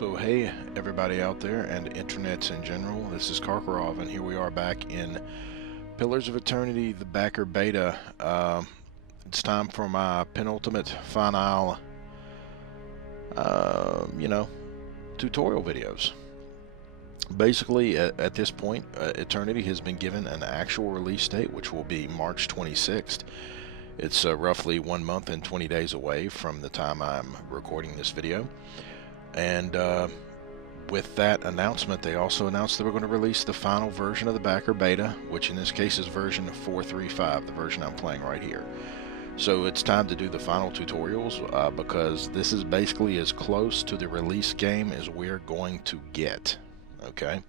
So hey everybody out there and internets in general, this is Karkarov and here we are back in Pillars of Eternity, the backer beta. It's time for my penultimate final, tutorial videos. Basically at this point, Eternity has been given an actual release date, which will be March 26th. It's roughly 1 month and 20 days away from the time I'm recording this video. And with that announcement, they also announced that we're going to release the final version of the backer beta, which in this case is version 4.3.5, the version I'm playing right here. So it's time to do the final tutorials because this is basically as close to the release game as we're going to get. Okay.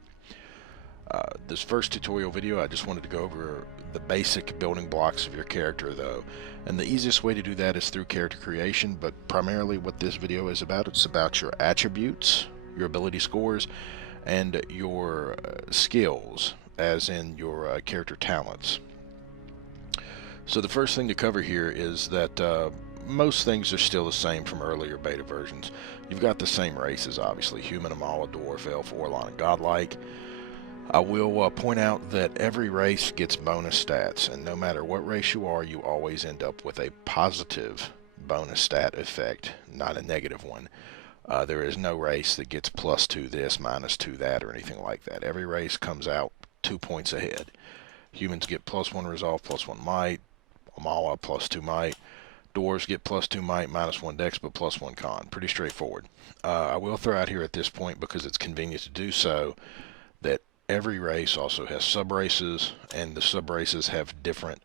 This first tutorial video, I just wanted to go over the basic building blocks of your character though, and the easiest way to do that is through character creation, but primarily what this video is about, it's about your attributes, your ability scores, and your skills, as in your character talents. So the first thing to cover here is that most things are still the same from earlier beta versions. You've got the same races, obviously: human, Amala, dwarf, elf, Orlon, and godlike. I will point out that every race gets bonus stats, and no matter what race you are, you always end up with a positive bonus stat effect, not a negative one. There is no race that gets +2 this, -2 that, or anything like that. Every race comes out 2 points ahead. Humans get +1 resolve, +1 might, Amala +2 might, dwarves get +2 might, -1 dex, but +1 con. Pretty straightforward. I will throw out here at this point, because it's convenient to do so, that every race also has sub-races, and the sub-races have different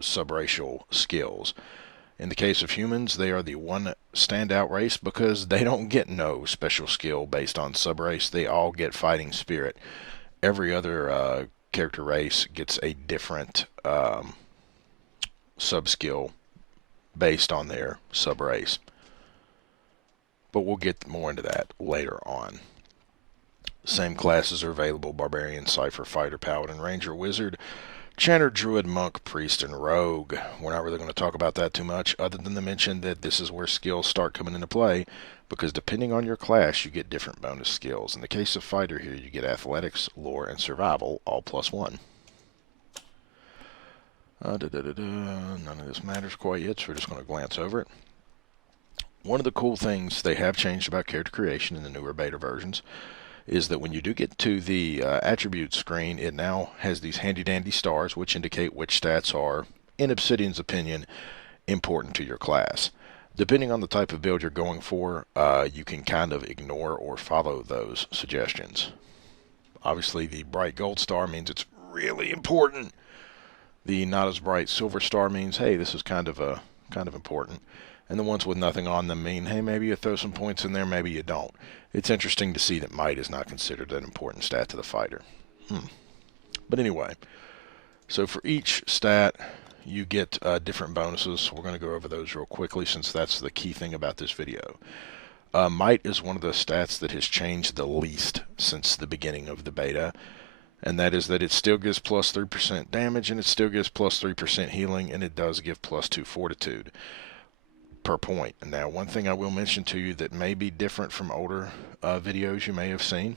sub-racial skills. In the case of humans, they are the one standout race because they don't get no special skill based on sub-race. They all get fighting spirit. Every other character race gets a different sub-skill based on their sub-race. But we'll get more into that later on. Same classes are available: Barbarian, Cypher, Fighter, Paladin, Ranger, Wizard, Chanter, Druid, Monk, Priest, and Rogue. We're not really going to talk about that too much, other than to mention that this is where skills start coming into play, because depending on your class, you get different bonus skills. In the case of Fighter here, you get Athletics, Lore, and Survival, all +1. None of this matters quite yet, so we're just going to glance over it. One of the cool things they have changed about character creation in the newer beta versions is that when you do get to the attribute screen, it now has these handy dandy stars which indicate which stats are, in Obsidian's opinion, important to your class. Depending on the type of build you're going for, you can kind of ignore or follow those suggestions. Obviously, the bright gold star means it's really important. The not as bright silver star means, hey, this is kind of important. And the ones with nothing on them mean, hey, maybe you throw some points in there, maybe you don't. It's interesting to see that might is not considered an important stat to the fighter. But anyway, so for each stat, you get different bonuses. We're going to go over those real quickly, since that's the key thing about this video. Might is one of the stats that has changed the least since the beginning of the beta, and that is that it still gives +3% damage, and it still gives +3% healing, and it does give +2 fortitude per point. And now, one thing I will mention to you that may be different from older videos you may have seen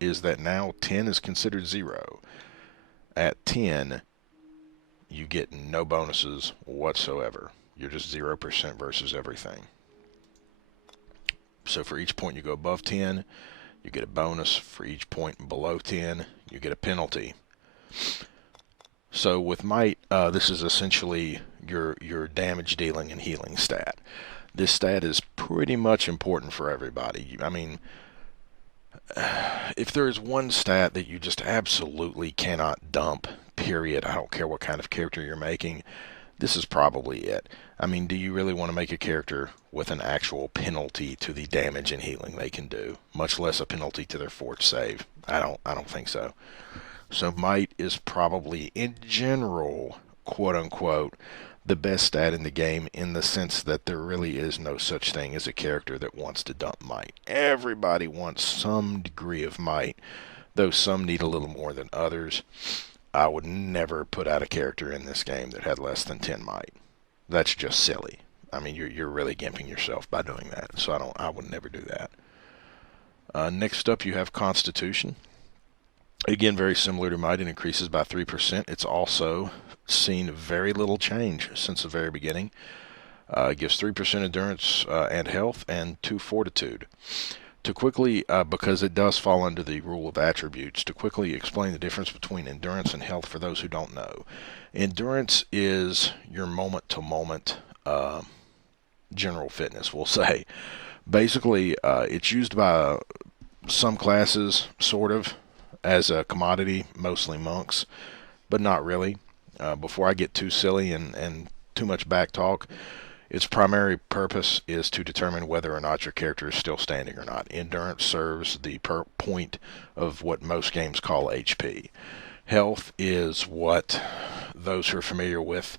is that now 10 is considered 0. At 10, you get no bonuses whatsoever. You're just 0% versus everything. So for each point you go above 10, you get a bonus. For each point below 10, you get a penalty. So with Might, this is essentially your damage dealing and healing stat. This stat is pretty much important for everybody. I mean, if there is one stat that you just absolutely cannot dump, period, I don't care what kind of character you're making, this is probably it. I mean, do you really want to make a character with an actual penalty to the damage and healing they can do, much less a penalty to their fort save? I don't think so. So Might is probably, in general, quote unquote, the best stat in the game, in the sense that there really is no such thing as a character that wants to dump Might. Everybody wants some degree of Might, though some need a little more than others. I would never put out a character in this game that had less than 10 Might. That's just silly. I mean, you're really gimping yourself by doing that, so I would never do that. Next up, you have Constitution. Again, very similar to Might, it increases by 3%. It's also seen very little change since the very beginning. It gives 3% endurance and health, and 2 fortitude. To quickly, because it does fall under the rule of attributes, to quickly explain the difference between endurance and health for those who don't know. Endurance is your moment-to-moment general fitness, we'll say. Basically, it's used by some classes, sort of, as a commodity, mostly monks, but not really. Before I get too silly and too much back talk, its primary purpose is to determine whether or not your character is still standing or not. Endurance serves the point of what most games call HP. Health is what those who are familiar with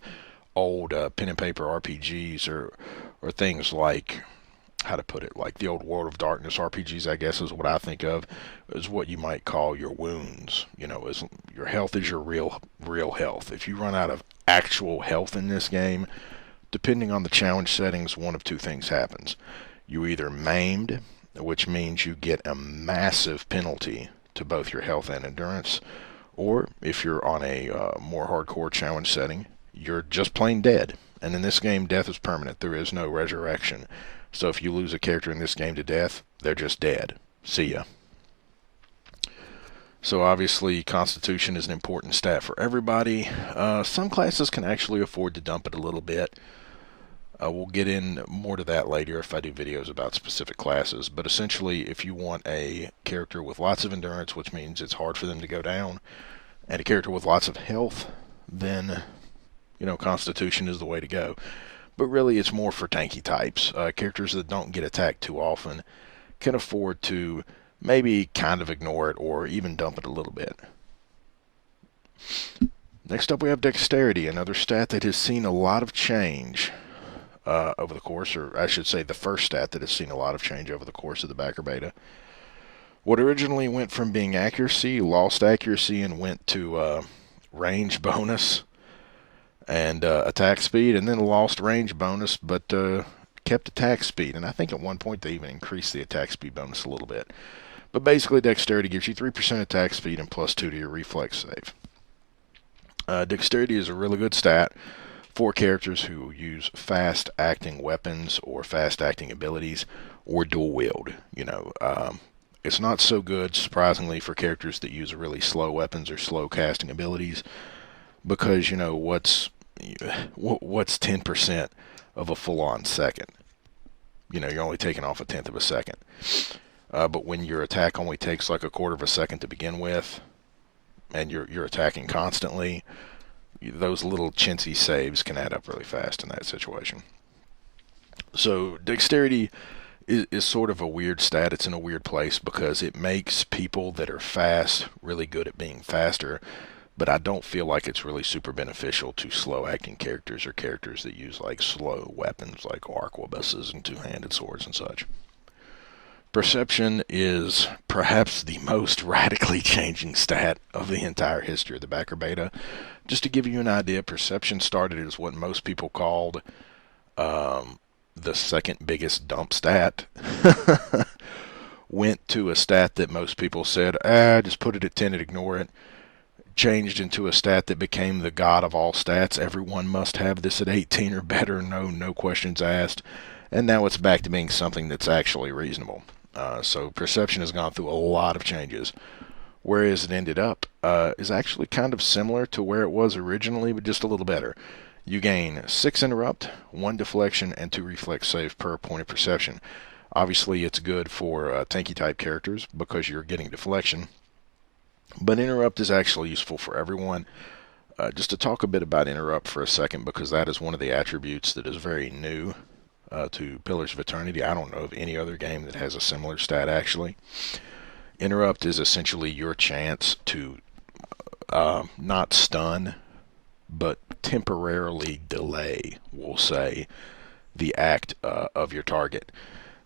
old pen and paper RPGs or things like, how to put it, like the old World of Darkness RPGs, I guess is what I think of, is what you might call your wounds. You know, is your health is your real health. If you run out of actual health in this game, depending on the challenge settings, one of two things happens. You either maimed, which means you get a massive penalty to both your health and endurance, or if you're on a more hardcore challenge setting, you're just plain dead. And in this game, death is permanent. There is no resurrection. So if you lose a character in this game to death, they're just dead. See ya. So obviously, Constitution is an important stat for everybody. Some classes can actually afford to dump it a little bit. We'll get in more to that later if I do videos about specific classes. But essentially, if you want a character with lots of endurance, which means it's hard for them to go down, and a character with lots of health, then, you know, Constitution is the way to go. But really, it's more for tanky types. Characters that don't get attacked too often can afford to maybe kind of ignore it or even dump it a little bit. Next up, we have Dexterity, another stat that has seen a lot of change over the course, or I should say the first stat that has seen a lot of change over the course of the backer beta. What originally went from being accuracy, lost accuracy, and went to range bonus and attack speed, and then lost range bonus, but kept attack speed. And I think at one point they even increased the attack speed bonus a little bit. But basically, Dexterity gives you 3% attack speed and +2 to your reflex save. Dexterity is a really good stat for characters who use fast-acting weapons or fast-acting abilities or dual wield. You know, it's not so good, surprisingly, for characters that use really slow weapons or slow casting abilities, because, you know, what's 10% of a full-on second? You know, you're only taking off 1/10 of a second. But when your attack only takes like 1/4 of a second to begin with, and you're attacking constantly, those little chintzy saves can add up really fast in that situation. So Dexterity is sort of a weird stat. It's in a weird place because it makes people that are fast really good at being faster, but I don't feel like it's really super beneficial to slow acting characters or characters that use like slow weapons like arquebuses and two-handed swords and such. Perception is perhaps the most radically changing stat of the entire history of the backer beta. Just to give you an idea, perception started as what most people called the second biggest dump stat. Went to a stat that most people said, just put it at 10 and ignore it. Changed into a stat that became the god of all stats. Everyone must have this at 18 or better. No questions asked. And now it's back to being something that's actually reasonable. So perception has gone through a lot of changes. Whereas it ended up is actually kind of similar to where it was originally, but just a little better. You gain 6 interrupt, 1 deflection, and 2 reflex save per point of perception. Obviously, it's good for tanky type characters because you're getting deflection. But interrupt is actually useful for everyone. Just to talk a bit about interrupt for a second, because that is one of the attributes that is very new to Pillars of Eternity. I don't know of any other game that has a similar stat, actually. Interrupt is essentially your chance to not stun, but temporarily delay, we'll say, the act of your target.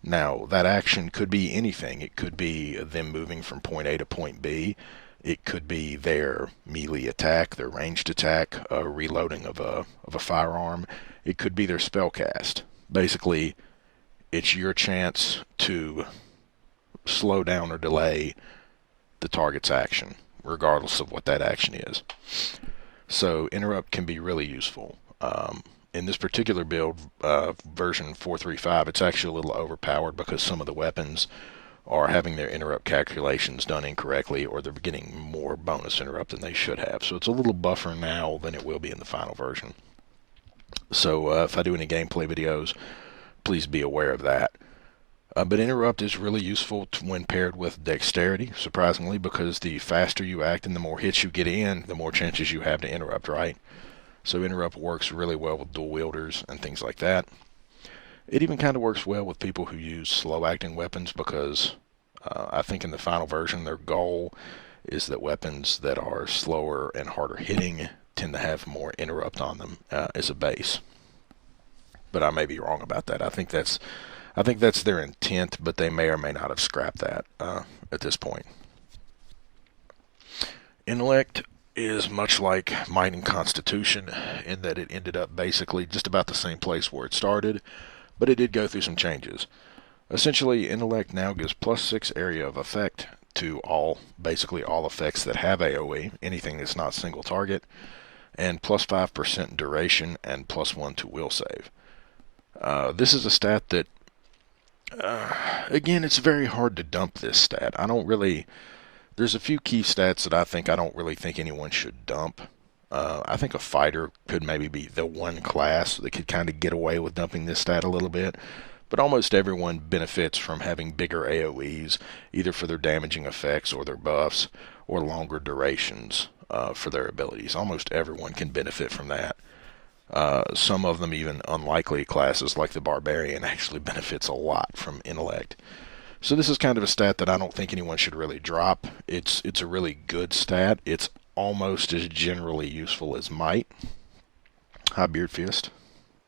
Now, that action could be anything. It could be them moving from point A to point B. It could be their melee attack, their ranged attack, reloading of a firearm. It could be their spell cast. Basically, it's your chance to slow down or delay the target's action, regardless of what that action is. So interrupt can be really useful. In this particular build, version 435, it's actually a little overpowered because some of the weapons are having their interrupt calculations done incorrectly, or they're getting more bonus interrupt than they should have. So it's a little buffer now than it will be in the final version. So if I do any gameplay videos, please be aware of that. But interrupt is really useful when paired with dexterity, surprisingly, because the faster you act and the more hits you get in, the more chances you have to interrupt, right? So interrupt works really well with dual wielders and things like that. It even kind of works well with people who use slow acting weapons, because I think in the final version their goal is that weapons that are slower and harder hitting tend to have more interrupt on them as a base. But I may be wrong about that. I think that's their intent, but they may or may not have scrapped that at this point. Intellect is much like Might and Constitution in that it ended up basically just about the same place where it started, but it did go through some changes. Essentially, Intellect now gives +6 area of effect to basically all effects that have AoE, anything that's not single target, and +5% duration and +1 to will save. This is a stat that, again, it's very hard to dump this stat. There's a few key stats that I don't really think anyone should dump. I think a fighter could maybe be the one class that could kind of get away with dumping this stat a little bit, but almost everyone benefits from having bigger AoEs, either for their damaging effects or their buffs, or longer durations for their abilities. Almost everyone can benefit from that. Some of them, even unlikely classes like the Barbarian, actually benefits a lot from Intellect. So this is kind of a stat that I don't think anyone should really drop. It's a really good stat. It's almost as generally useful as Might. Hi, Beardfist.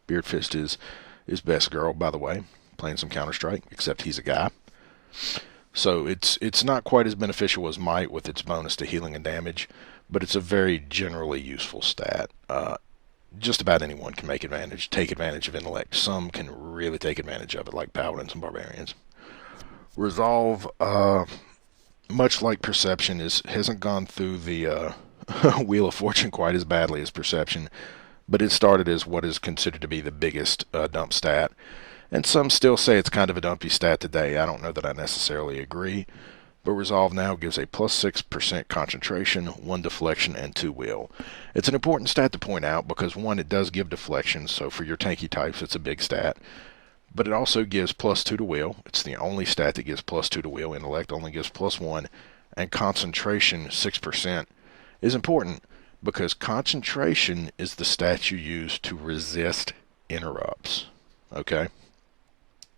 Beardfist is best girl, by the way, playing some Counter-Strike, except he's a guy. So it's not quite as beneficial as Might with its bonus to healing and damage, but it's a very generally useful stat. Just about anyone can take advantage of Intellect. Some can really take advantage of it, like Paladins and Barbarians. Resolve, much like Perception, hasn't gone through the Wheel of Fortune quite as badly as Perception, but it started as what is considered to be the biggest dump stat, and some still say it's kind of a dumpy stat today. I don't know that I necessarily agree, but Resolve now gives a +6% concentration, 1 deflection, and 2 will. It's an important stat to point out because, one, it does give deflection, so for your tanky types it's a big stat. But it also gives +2 to will. It's the only stat that gives +2 to will. Intellect only gives +1. And concentration, 6%, is important because concentration is the stat you use to resist interrupts. Okay?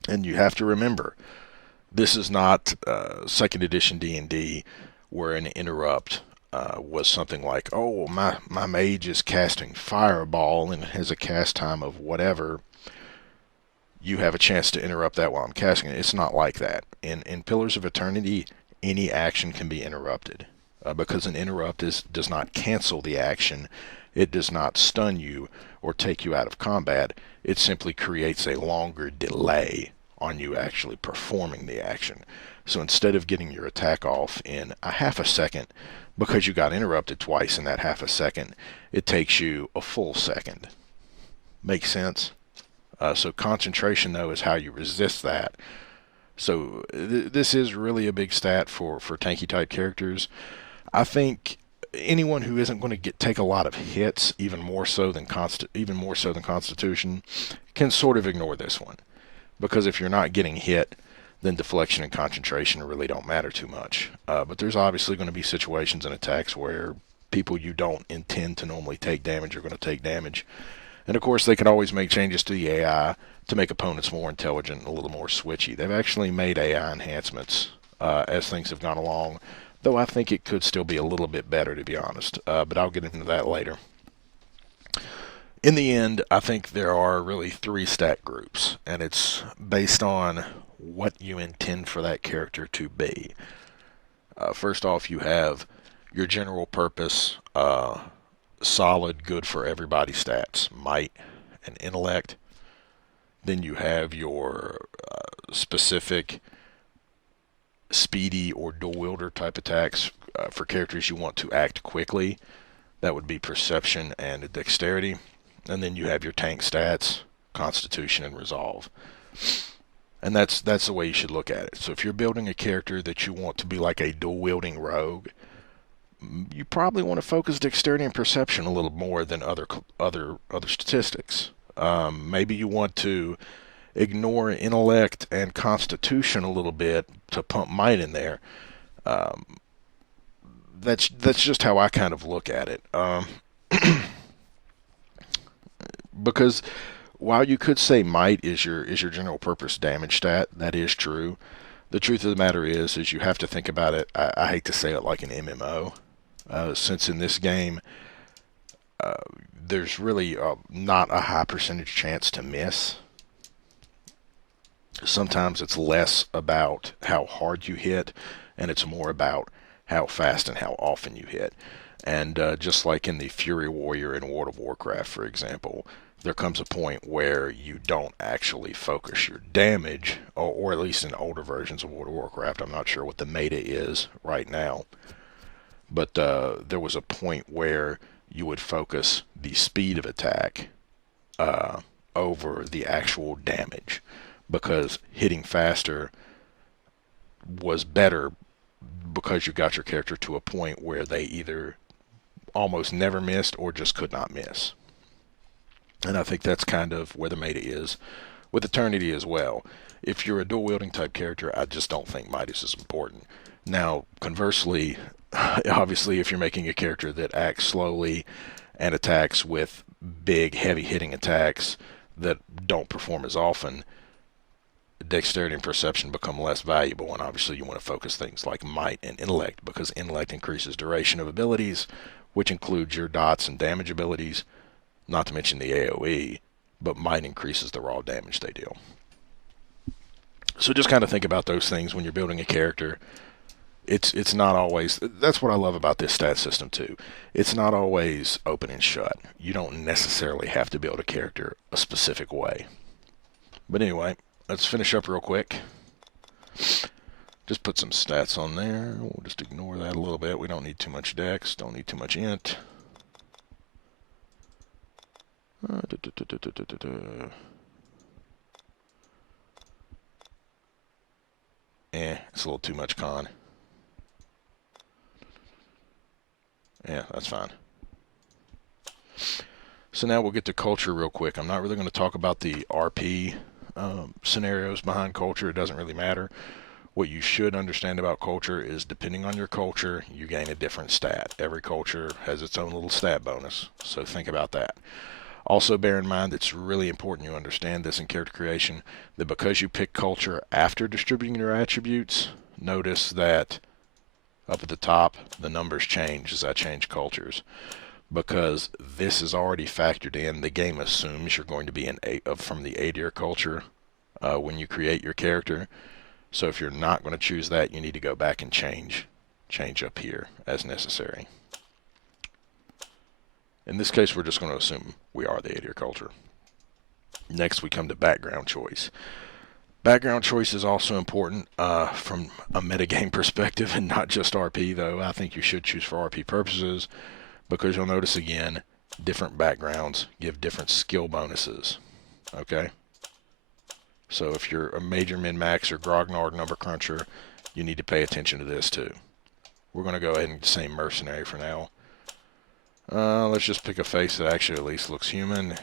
And you have to remember, this is not 2nd edition D&D where an interrupt was something like, oh, my mage is casting Fireball and it has a cast time of whatever. You have a chance to interrupt that while I'm casting it. It's not like that. In Pillars of Eternity, any action can be interrupted because an interrupt does not cancel the action. It does not stun you or take you out of combat. It simply creates a longer delay on you actually performing the action. So instead of getting your attack off in a half a second, because you got interrupted twice in that half a second, it takes you a full second. Make sense? So concentration, though, is how you resist that. So this is really a big stat for tanky type characters. I think anyone who isn't going to take a lot of hits, even more so than Constitution, can sort of ignore this one, because if you're not getting hit, then deflection and concentration really don't matter too much. But there's obviously going to be situations and attacks where people you don't intend to normally take damage are going to take damage. And of course, they can always make changes to the AI to make opponents more intelligent and a little more switchy. They've actually made AI enhancements as things have gone along, though I think it could still be a little bit better, to be honest. But I'll get into that later. In the end, I think there are really 3 stat groups, and it's based on what you intend for that character to be. First off, you have your general purpose, solid, good for everybody stats, Might and Intellect. Then you have your specific speedy or dual wielder type attacks for characters you want to act quickly. That would be perception and dexterity. And then you have your tank stats, constitution, and resolve. And that's the way you should look at it. So if you're building a character that you want to be like a dual wielding rogue, you probably want to focus dexterity and perception a little more than other statistics. Maybe you want to ignore intellect and constitution a little bit to pump might in there. That's just how I kind of look at it. Because while you could say might is your general purpose damage stat, that is true. The truth of the matter is you have to think about it. I hate to say it like an MMO, since in this game there's really not a high percentage chance to miss. Sometimes it's less about how hard you hit, and it's more about how fast and how often you hit. And just like in the Fury Warrior in World of Warcraft, for example, there comes a point where you don't actually focus your damage, or at least in older versions of World of Warcraft. I'm not sure what the meta is right now, but there was a point where you would focus the speed of attack over the actual damage, because hitting faster was better because you got your character to a point where they either almost never missed or just could not miss. And I think that's kind of where the meta is with Eternity as well. If you're a dual wielding type character, I just don't think Midas is important. Now, conversely, obviously if you're making a character that acts slowly and attacks with big heavy hitting attacks that don't perform as often, dexterity and perception become less valuable, and obviously you want to focus things like might and intellect, because intellect increases duration of abilities, which includes your dots and damage abilities, not to mention the AoE, but might increases the raw damage they deal. So just kind of think about those things when you're building a character. It's not always, that's what I love about this stat system too. It's not always open and shut. You don't necessarily have to build a character a specific way. But anyway, let's finish up real quick. Just put some stats on there. We'll just ignore that a little bit. We don't need too much dex, don't need too much int. It's a little too much con. Yeah, that's fine. So now we'll get to culture real quick. I'm not really going to talk about the RP scenarios behind culture. It doesn't really matter. What you should understand about culture is, depending on your culture, you gain a different stat. Every culture has its own little stat bonus, so think about that. Also bear in mind, it's really important you understand this in character creation, that because you pick culture after distributing your attributes, notice that up at the top the numbers change as I change cultures. Because this is already factored in, the game assumes you're going to be from the A-tier culture when you create your character. So if you're not going to choose that, you need to go back and change up here as necessary. In this case, we're just going to assume we are the A-tier culture. Next, we come to background choice. Background choice is also important from a metagame perspective, and not just RP, though. I think you should choose for RP purposes, because you'll notice again, different backgrounds give different skill bonuses. Okay? So if you're a major min-max or grognard number cruncher, you need to pay attention to this too. We're going to go ahead and say mercenary for now. Let's just pick a face that actually at least looks human.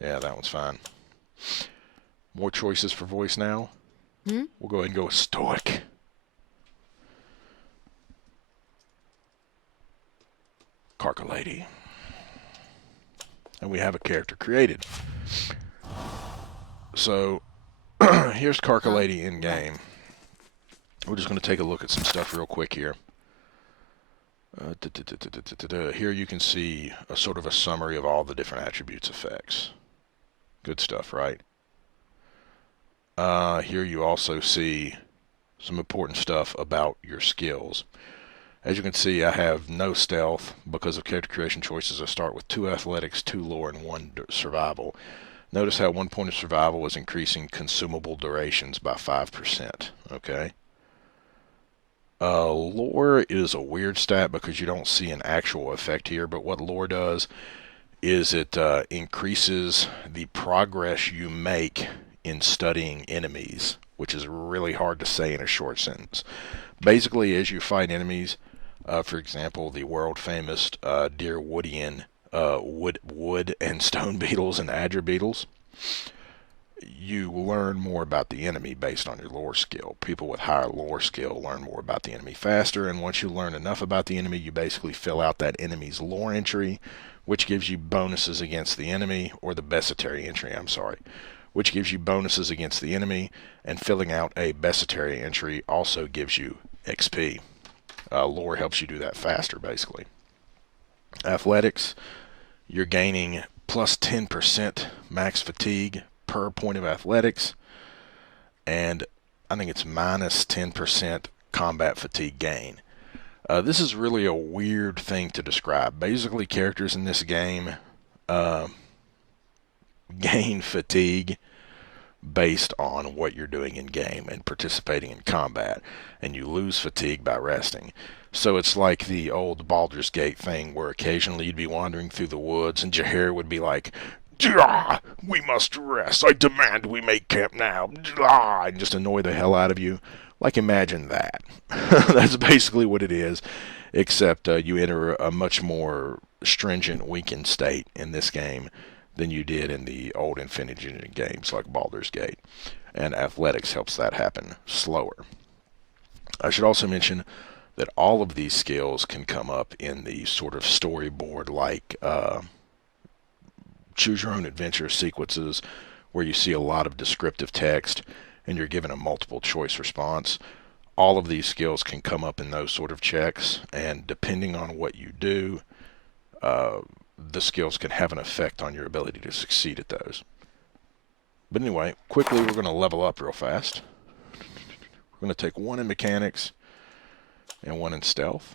Yeah, that one's fine. More choices for voice now. We'll go ahead and go with stoic. Kark lady. And we have a character created. So here's Kark lady in game. We're just going to take a look at some stuff real quick here. Here you can see a sort of a summary of all the different attributes effects. Good stuff, right? Here you also see some important stuff about your skills. As you can see, I have no stealth because of character creation choices. I start with 2 athletics, 2 lore, and 1 survival. Notice how 1 point of survival is increasing consumable durations by 5%. Okay. Lore is a weird stat because you don't see an actual effect here, but what lore does is it increases the progress you make in studying enemies, which is really hard to say in a short sentence. Basically, as you fight enemies, for example, the world famous deer woodian wood and stone beetles and adder beetles, you learn more about the enemy based on your lore skill. People with higher lore skill learn more about the enemy faster, and once you learn enough about the enemy, you basically fill out that enemy's lore entry, which gives you bonuses against the enemy, or the Becetary entry, I'm sorry, which gives you bonuses against the enemy, and filling out a Becetary entry also gives you XP. Lore helps you do that faster, basically. Athletics, you're gaining plus 10% max fatigue per point of athletics, and I think it's minus 10% combat fatigue gain. This is really a weird thing to describe. Basically, characters in this game gain fatigue based on what you're doing in game and participating in combat, and you lose fatigue by resting. So it's like the old Baldur's Gate thing where occasionally you'd be wandering through the woods and Jaehaer would be like, we must rest. I demand we make camp now. And just annoy the hell out of you. Like, imagine that. That's basically what it is, except you enter a much more stringent weakened state in this game than you did in the old Infinity Engine games like Baldur's Gate. And athletics helps that happen slower. I should also mention that all of these skills can come up in the sort of storyboard like choose your own adventure sequences where you see a lot of descriptive text and you're given a multiple choice response. All of these skills can come up in those sort of checks, and depending on what you do, the skills can have an effect on your ability to succeed at those. But anyway, quickly we're going to level up real fast. We're going to take one in mechanics and one in stealth,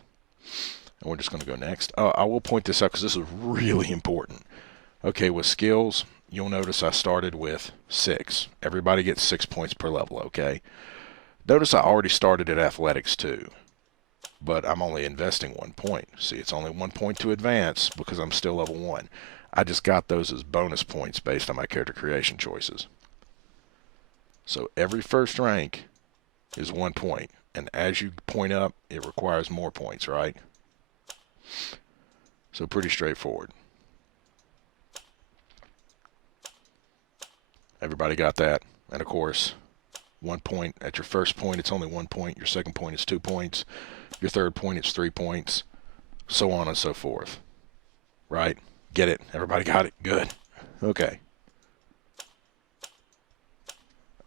and we're just going to go next. I will point this out because this is really important. Okay, with skills, you'll notice I started with 6. Everybody gets 6 points per level, okay? Notice I already started at athletics too, but I'm only investing 1 point. See, it's only 1 point to advance because I'm still level 1. I just got those as bonus points based on my character creation choices. So every first rank is 1 point, and as you point up, it requires more points, right? So pretty straightforward. Everybody got that? And of course, 1 point at your first point, it's only 1 point. Your second point is 2 points. Your third point, it's 3 points. So on and so forth. Right? Get it? Everybody got it? Good. Okay.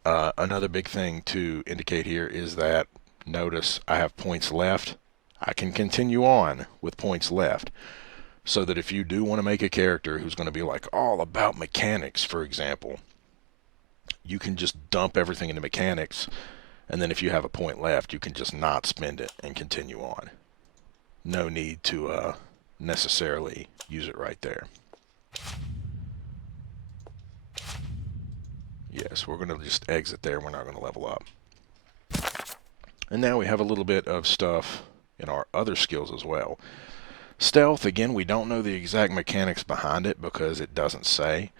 Another big thing to indicate here is that, notice I have points left. I can continue on with points left. So that if you do want to make a character who's going to be like all about mechanics, for example, you can just dump everything into mechanics, and then if you have a point left, you can just not spend it and continue on. No need to necessarily use it right there. Yes, we're going to just exit there. We're not going to level up. And now we have a little bit of stuff in our other skills as well. Stealth, again, we don't know the exact mechanics behind it because it doesn't say.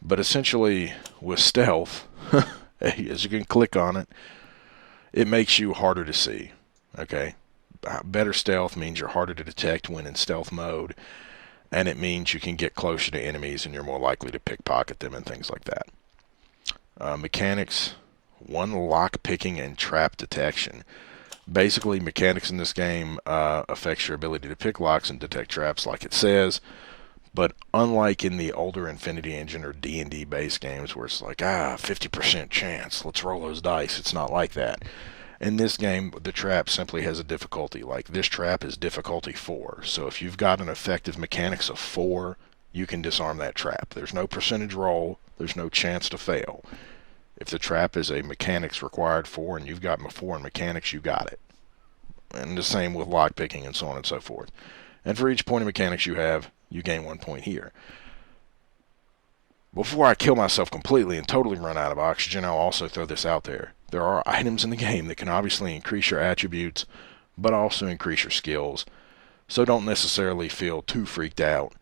But essentially, with stealth, as you can click on it, it makes you harder to see. Okay? Better stealth means you're harder to detect when in stealth mode, and it means you can get closer to enemies and you're more likely to pickpocket them and things like that. Mechanics, 1 lock picking and trap detection. Basically, mechanics in this game affects your ability to pick locks and detect traps like it says. But unlike in the older Infinity Engine or D&D based games where it's like, 50% chance, let's roll those dice. It's not like that. In this game, the trap simply has a difficulty. Like, this trap is difficulty 4. So if you've got an effective mechanics of 4, you can disarm that trap. There's no percentage roll. There's no chance to fail. If the trap is a mechanics required 4 and you've got 4 in mechanics, you got it. And the same with lockpicking and so on and so forth. And for each point of mechanics you have, you gain 1 point here. Before I kill myself completely and totally run out of oxygen, I'll also throw this out there. There are items in the game that can obviously increase your attributes, but also increase your skills. So don't necessarily feel too freaked out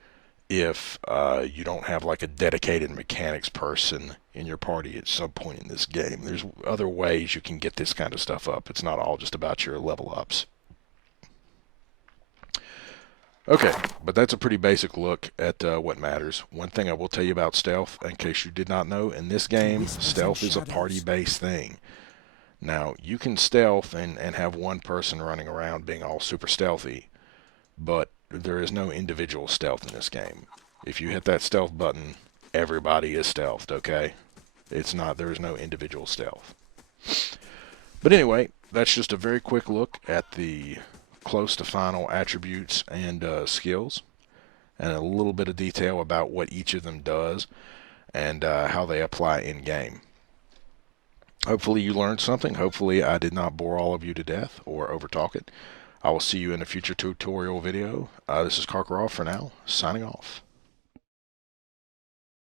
if you don't have like a dedicated mechanics person in your party at some point in this game. There's other ways you can get this kind of stuff up. It's not all just about your level ups. Okay, but that's a pretty basic look at what matters. One thing I will tell you about stealth, in case you did not know, in this game, stealth is a party-based thing. Now, you can stealth and have one person running around being all super stealthy, but there is no individual stealth in this game. If you hit that stealth button, everybody is stealthed, okay? There is no individual stealth. But anyway, that's just a very quick look at the close to final attributes and skills, and a little bit of detail about what each of them does and how they apply in game. Hopefully you learned something. Hopefully I did not bore all of you to death or overtalk it. I will see you in a future tutorial video. This is Karkarov for now, signing off.